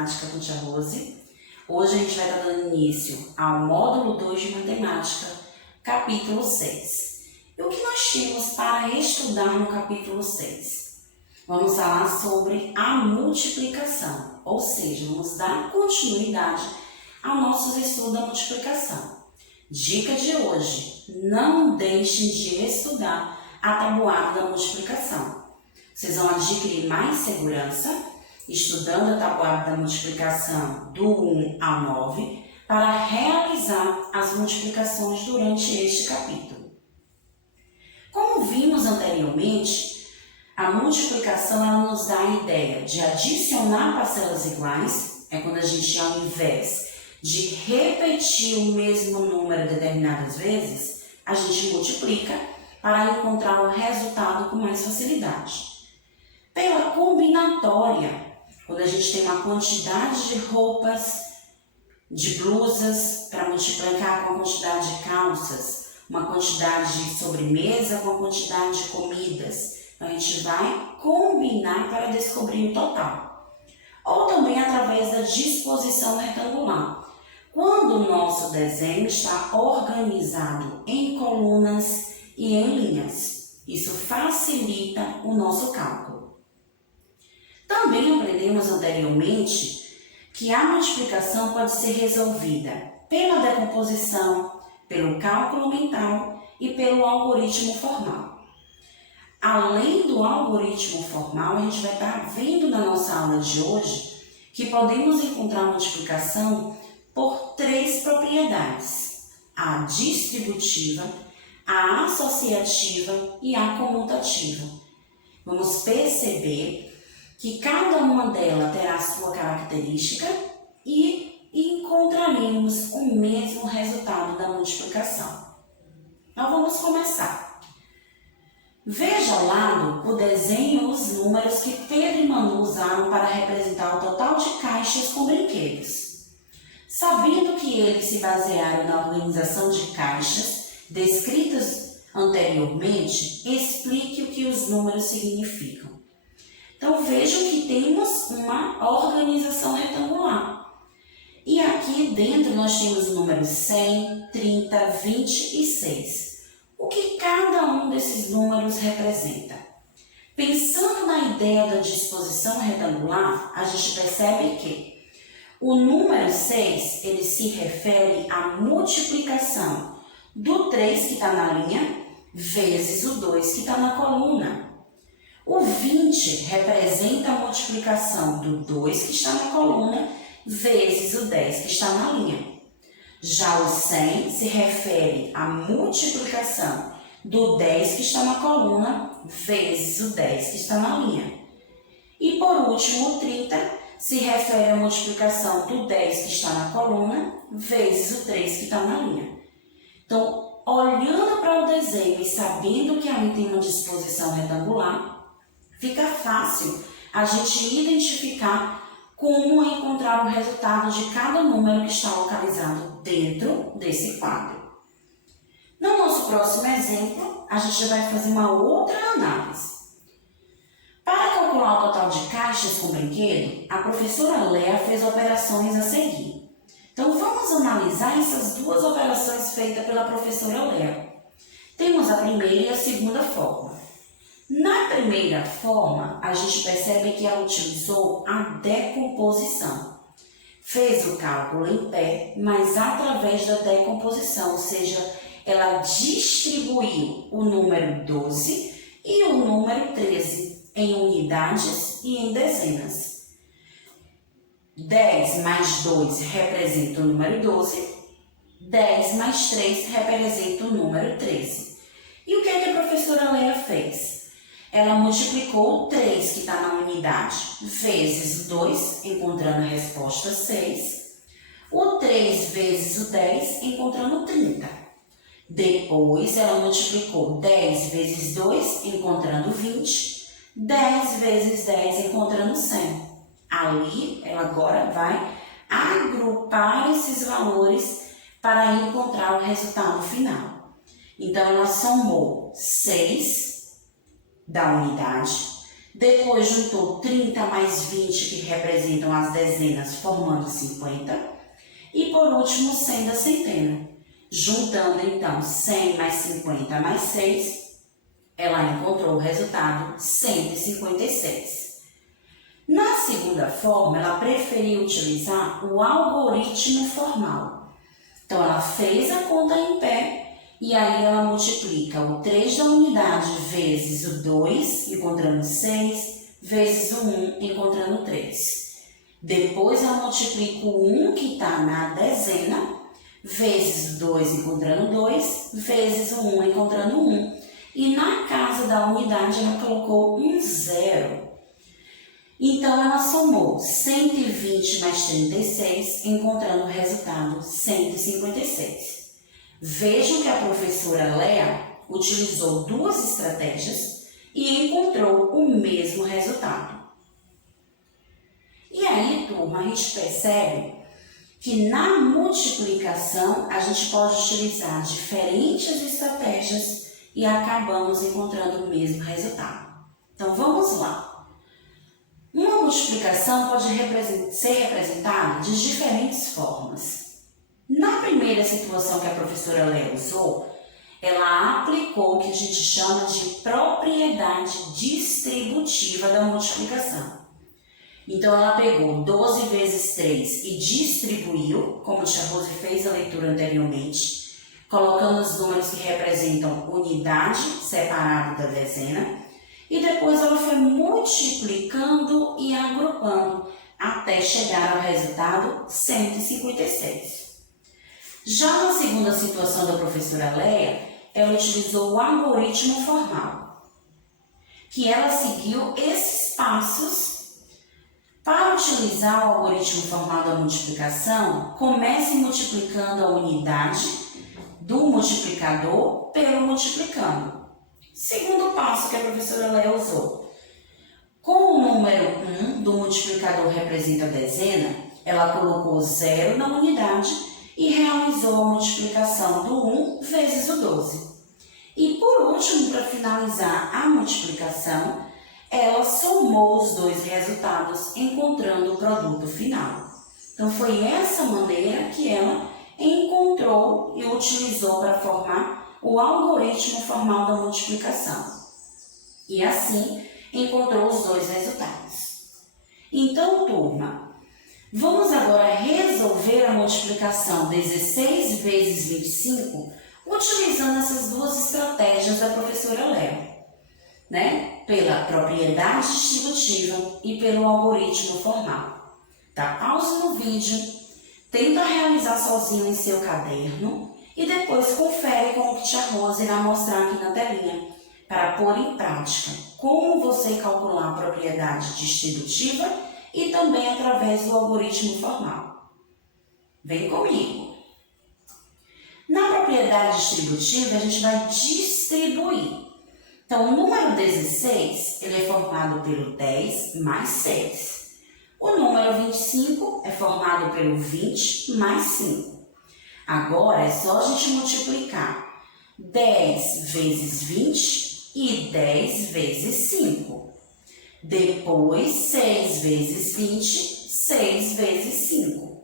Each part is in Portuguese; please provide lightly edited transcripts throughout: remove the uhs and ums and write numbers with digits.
Matemática com Tia Rose. Hoje a gente vai estar dando início ao módulo 2 de Matemática, capítulo 6. E o que nós temos para estudar no capítulo 6? Vamos falar sobre a multiplicação, ou seja, vamos dar continuidade ao nosso estudo da multiplicação. Dica de hoje: não deixem de estudar a tabuada da multiplicação. Vocês vão adquirir mais segurança estudando a tabuada da multiplicação do 1 ao 9 para realizar as multiplicações durante este capítulo. Como vimos anteriormente, a multiplicação ela nos dá a ideia de adicionar parcelas iguais, é quando a gente, ao invés de repetir o mesmo número determinadas vezes, a gente multiplica para encontrar o resultado com mais facilidade. Pela combinatória, quando a gente tem uma quantidade de roupas, de blusas, para multiplicar com a quantidade de calças, uma quantidade de sobremesa com a quantidade de comidas, então a gente vai combinar para descobrir o total. Ou também através da disposição retangular, quando o nosso desenho está organizado em colunas e em linhas. Isso facilita o nosso cálculo. Também aprendemos anteriormente que a multiplicação pode ser resolvida pela decomposição, pelo cálculo mental e pelo algoritmo formal. Além do algoritmo formal, a gente vai estar vendo na nossa aula de hoje que podemos encontrar a multiplicação por três propriedades: a distributiva, a associativa e a comutativa. Vamos perceber que cada uma delas terá a sua característica e encontraremos o mesmo resultado da multiplicação. Então vamos começar. Veja ao lado o desenho e os números que Pedro e Manu usaram para representar o total de caixas com brinquedos. Sabendo que eles se basearam na organização de caixas descritas anteriormente, explique o que os números significam. Então vejam que temos uma organização retangular. E aqui dentro nós temos o número 100, 30, 20 e 6. O que cada um desses números representa? Pensando na ideia da disposição retangular, a gente percebe que o número 6 ele se refere à multiplicação do 3 que está na linha vezes o 2 que está na coluna. O 20 representa a multiplicação do 2 que está na coluna vezes o 10 que está na linha. Já o 100 se refere à multiplicação do 10 que está na coluna vezes o 10 que está na linha. E por último, o 30 se refere à multiplicação do 10 que está na coluna vezes o 3 que está na linha. Então, olhando para o desenho e sabendo que ali tem uma disposição retangular, fica fácil a gente identificar como encontrar o resultado de cada número que está localizado dentro desse quadro. No nosso próximo exemplo, a gente vai fazer uma outra análise. Para calcular o total de caixas com brinquedo, a professora Léa fez operações a seguir. Então, vamos analisar essas duas operações feitas pela professora Léa. Temos a primeira e a segunda forma. Na primeira forma, a gente percebe que ela utilizou a decomposição. Fez o cálculo em pé, mas através da decomposição, ou seja, ela distribuiu o número 12 e o número 13 em unidades e em dezenas. 10 mais 2 representa o número 12, 10 mais 3 representa o número 13. E o que é que a professora Léa fez? Ela multiplicou o 3 que está na unidade vezes o 2, encontrando a resposta 6. O 3 vezes o 10, encontrando 30. Depois, ela multiplicou 10 vezes 2, encontrando 20. 10 vezes 10, encontrando 100. Ali, ela agora vai agrupar esses valores para encontrar o resultado final. Então, ela somou 6 da unidade, Depois juntou 30 mais 20, que representam as dezenas, formando 50. E por último, 100 da centena. Juntando então 100 mais 50 mais 6, ela encontrou o resultado 156. Na segunda forma, ela preferiu utilizar o algoritmo formal. Então, ela fez a conta em pé e aí ela multiplica o 3 da unidade vezes o 2, encontrando 6, vezes o 1, encontrando 3. Depois, ela multiplica o 1, que está na dezena, vezes o 2, encontrando 2, vezes o 1, encontrando 1. E na casa da unidade, ela colocou um 0. Então, ela somou 120 mais 36, encontrando o resultado 156. Vejam que a professora Léa utilizou duas estratégias e encontrou o mesmo resultado. E aí, turma, a gente percebe que na multiplicação a gente pode utilizar diferentes estratégias e acabamos encontrando o mesmo resultado. Então, vamos lá. Uma multiplicação pode ser representada de diferentes formas. Na primeira situação que a professora Léa usou, ela aplicou o que a gente chama de propriedade distributiva da multiplicação. Então, ela pegou 12 vezes 3 e distribuiu, como a tia Rose fez a leitura anteriormente, colocando os números que representam unidade separado da dezena. E depois ela foi multiplicando e agrupando até chegar ao resultado 156. Já na segunda situação da professora Léa, ela utilizou o algoritmo formal, que ela seguiu esses passos. Para utilizar o algoritmo formal da multiplicação, comece multiplicando a unidade do multiplicador pelo multiplicando. Segundo passo que a professora Léa usou. Como o número 1 do multiplicador representa a dezena, ela colocou 0 na unidade e realizou a multiplicação do 1 vezes o 12. E por último, para finalizar a multiplicação, ela somou os dois resultados, encontrando o produto final. Então, foi essa maneira que ela encontrou e utilizou para formar o algoritmo formal da multiplicação. E assim, encontrou os dois resultados. Então, turma, vamos agora resolver a multiplicação 16 vezes 25, utilizando essas duas estratégias da professora Léa, né? Pela propriedade distributiva e pelo algoritmo formal. Dá pausa no vídeo, tenta realizar sozinho em seu caderno e depois confere com o que tia Rosa irá mostrar aqui na telinha, para pôr em prática como você calcular a propriedade distributiva e também através do algoritmo formal. Vem comigo! Na propriedade distributiva, a gente vai distribuir. Então, o número 16 ele é formado pelo 10 mais 6. O número 25 é formado pelo 20 mais 5. Agora, é só a gente multiplicar 10 vezes 20 e 10 vezes 5. Depois, 6 vezes 20, 6 vezes 5.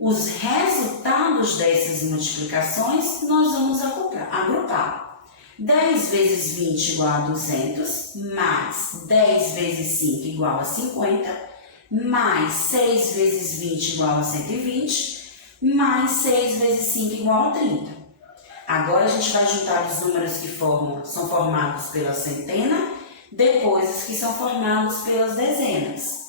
Os resultados dessas multiplicações nós vamos agrupar. 10 vezes 20 igual a 200, mais 10 vezes 5 igual a 50, mais 6 vezes 20 igual a 120, mais 6 vezes 5 igual a 30. Agora a gente vai juntar os números que são formados pela centena, depois os que são formados pelas dezenas.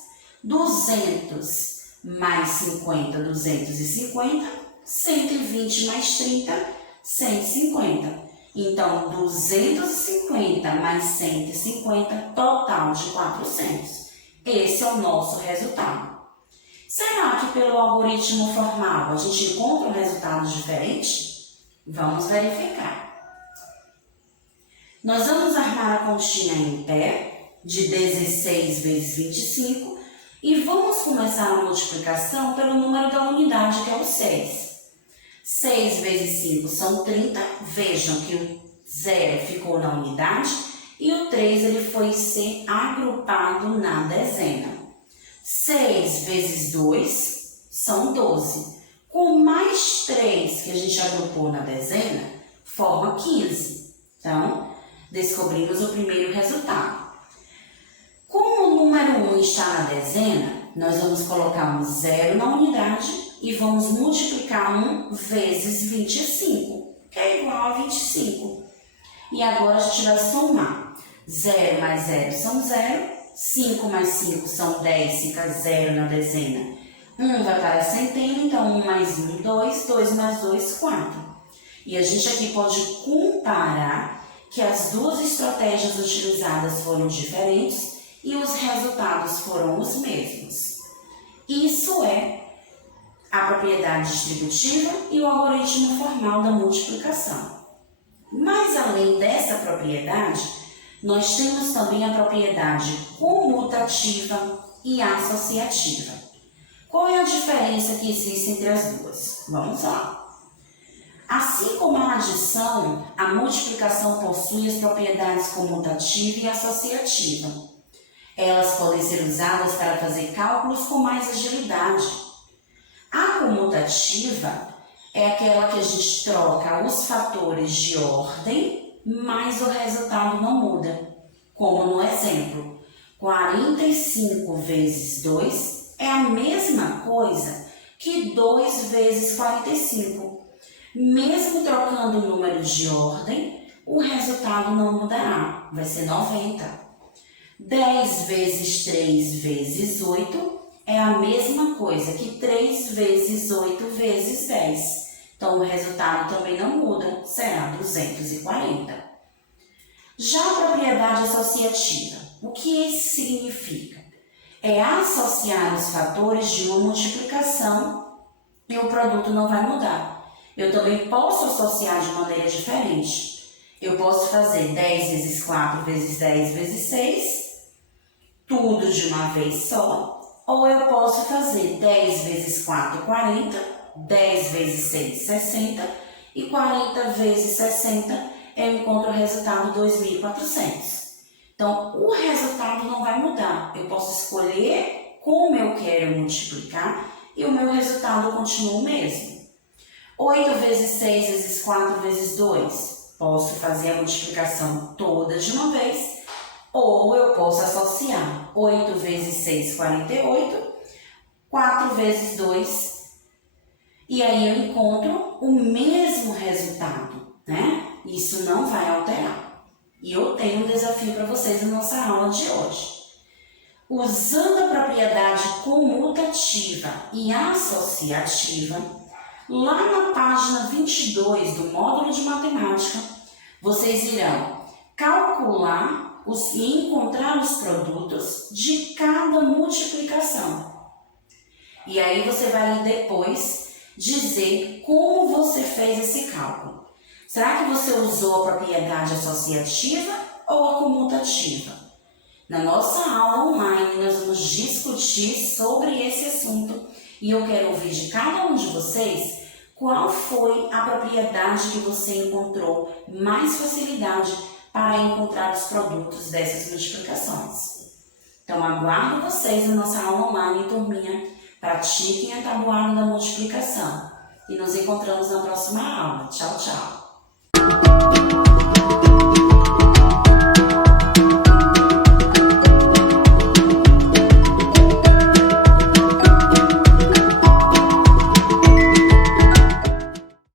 200 mais 50, 250, 120 mais 30, 150. Então, 250 mais 150, total de 400. Esse é o nosso resultado. Será que pelo algoritmo formal a gente encontra um resultado diferente? Vamos verificar. Nós vamos armar a continha em pé de 16 vezes 25 e vamos começar a multiplicação pelo número da unidade, que é o 6. 6 vezes 5 são 30. Vejam que o 0 ficou na unidade e o 3 ele foi ser agrupado na dezena. 6 vezes 2 são 12. Com mais 3 que a gente agrupou na dezena, forma 15. Então, descobrimos o primeiro resultado. Como o número 1 está na dezena, nós vamos colocar um 0 na unidade e vamos multiplicar 1 vezes 25, que é igual a 25. E agora a gente vai somar. 0 mais 0 são 0, 5 mais 5 são 10, fica 0 na dezena. 1 vai para a centena, então 1 mais 1, 2, 2 mais 2, 4. E a gente aqui pode comparar que as duas estratégias utilizadas foram diferentes e os resultados foram os mesmos. Isso é a propriedade distributiva e o algoritmo formal da multiplicação. Mas além dessa propriedade, nós temos também a propriedade comutativa e associativa. Qual é a diferença que existe entre as duas? Vamos lá. Assim como a adição, a multiplicação possui as propriedades comutativa e associativa. Elas podem ser usadas para fazer cálculos com mais agilidade. A comutativa é aquela que a gente troca os fatores de ordem, mas o resultado não muda. Como no exemplo, 45 vezes 2 é a mesma coisa que 2 vezes 45. Mesmo trocando números de ordem, o resultado não mudará, vai ser 90. 10 vezes 3 vezes 8 é a mesma coisa que 3 vezes 8 vezes 10. Então, o resultado também não muda, será 240. Já a propriedade associativa, o que isso significa? É associar os fatores de uma multiplicação e o produto não vai mudar. Eu também posso associar de maneira diferente. Eu posso fazer 10 vezes 4 vezes 10 vezes 6, tudo de uma vez só. Ou eu posso fazer 10 vezes 4, 40, 10 vezes 6, 60, e 40 vezes 60 eu encontro o resultado 2.400. Então, o resultado não vai mudar. Eu posso escolher como eu quero multiplicar e o meu resultado continua o mesmo. 8 vezes 6 vezes 4 vezes 2. Posso fazer a multiplicação toda de uma vez, ou eu posso associar 8 vezes 6, 48, 4 vezes 2, e aí eu encontro o mesmo resultado, né? Isso não vai alterar. E eu tenho um desafio para vocês na nossa aula de hoje. Usando a propriedade comutativa e associativa, lá na página 22 do módulo de matemática, vocês irão calcular e encontrar os produtos de cada multiplicação. E aí você vai depois dizer como você fez esse cálculo. Será que você usou a propriedade associativa ou a comutativa? Na nossa aula online nós vamos discutir sobre esse assunto e eu quero ouvir de cada um de vocês qual foi a propriedade que você encontrou mais facilidade para encontrar os produtos dessas multiplicações. Então, aguardo vocês na nossa aula online, turminha. Pratiquem a tabuada da multiplicação. E nos encontramos na próxima aula. Tchau, tchau!